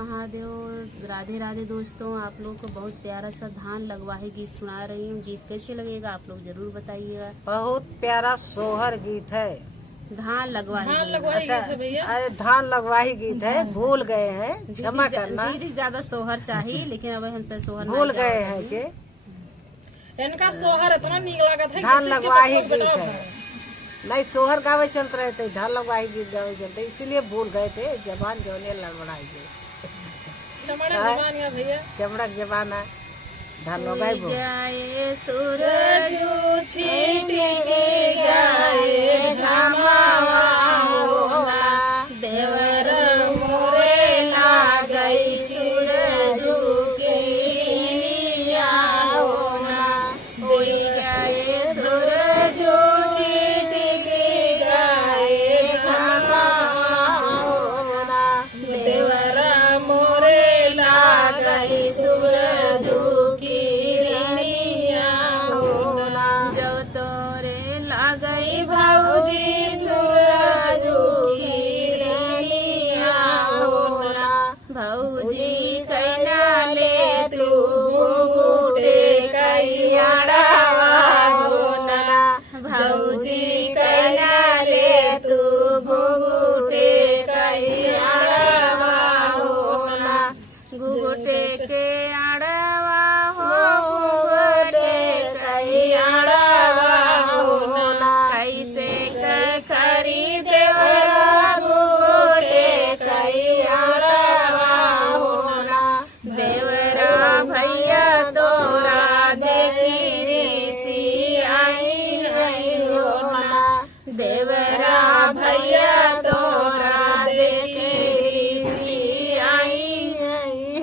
महादेव। राधे राधे दोस्तों, आप लोग को बहुत प्यारा सा धान लगवाही गीत सुना रही हूँ। गीत कैसे लगेगा आप लोग जरूर बताइएगा। बहुत प्यारा सोहर गीत है। धान लगवाही अच्छा, अरे धान लगवाही गीत है। भूल गए हैं, क्षमा करना। दीदी ज्यादा सोहर चाहिए लेकिन अब हमसे सोहर भूल गए हैं के इनका सोहर इतना नीक लागत है। धान लगवाही गीत है। नहीं, सोहर गावे चलते रहे थे, धान लगवाही गीत गावे चलते, इसीलिए भूल गए थे। जबान जोने लड़बड़ाई भैया चमड़क जबान है। धान लगाई वो जाए सूरज देवर मोरे लागई सूरज के होना। होई जाए सूरज छिट के गाए घामा होना। देवर मोरे लागई सूरज जो तोरे लागई भौजी सूरज की रेलिया होना। भौजी कैना ले तू घूटे कैयाड़ा होना। भौजी कैना ले तू घूटे कैयाड़ा होना। घूटे के आड़वा हो घूटे कैयाड़ा होना। कैसे खरीदे घूटे कैयाड़ा होना। देवरा भैया तोरा देखी सी आई होना। देवरा भैया तोरा देखी सी आई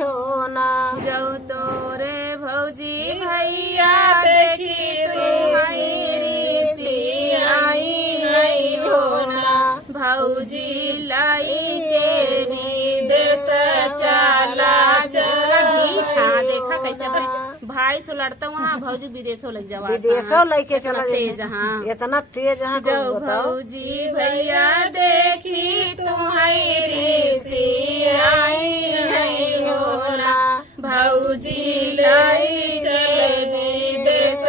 होना। जो तोरे भौजी भैया देखी सी आई होना। भौजी लाई के विदेश चला चला। देखा कैसे भाई से लड़ता वहाँ भौजी विदेशों लग जावा। विदेशों लेके चला तेज। हाँ, इतना तेज। हाँ, जो भौजी भैया देखी तुम्हारी सी आई होना। भौजी लाई चल विदेश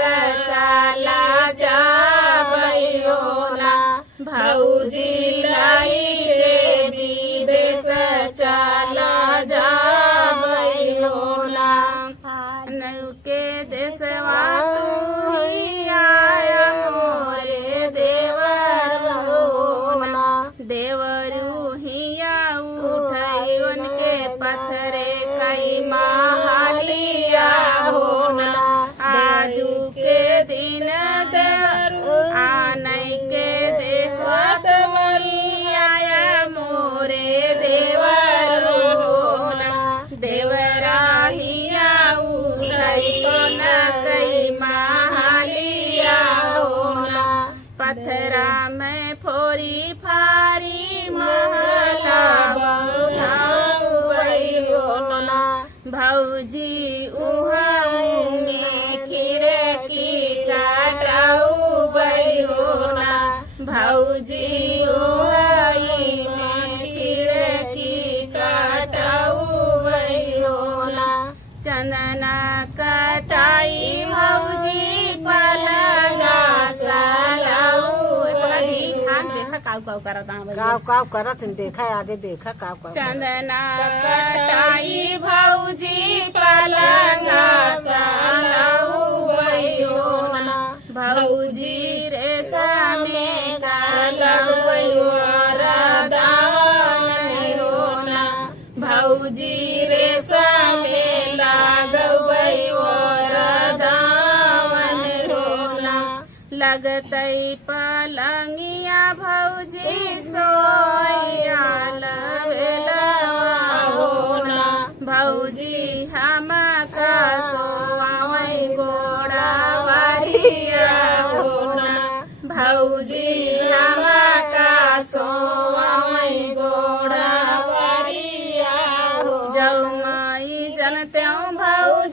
चला जा होना। भौजी लाई के विदेश चला जा होना। के देशवा तू ही आया मोरे देवर होना। देवरू हिया उठाई उनके पत्थरे कई महालिया होना। आजू के दिन देवरू आने के देशवत आया मोरे देवर होना। देवरा हिया उठाई न कई महालिया होना। पत्थरा में फोरी फारी महला बुढ़ाई होना। भौजी उहाऊंगी खिड़की काटाऊ बई होना। भौजी उहाई खिड़की काटाऊ बई होना। चंदना कटाई भौजी पलंगा सलाऊ बई। देखा काव काव करता काव काव करत देखा आगे देखा काव काव। चंदना कटाई भौजी पलंगा सलाऊ बई होना। भौजी रेशमे का लगवई होना। भौजी रेशमे लागवई दामन होना। लगतई पलंगिया भौजी सोया लवेलवा होना। भौजी हमका सोवाई गोड़ा वारिया होना। भौजी हमका सोवाई गोड़ा वारिया हो। जौ माई जनते भौजी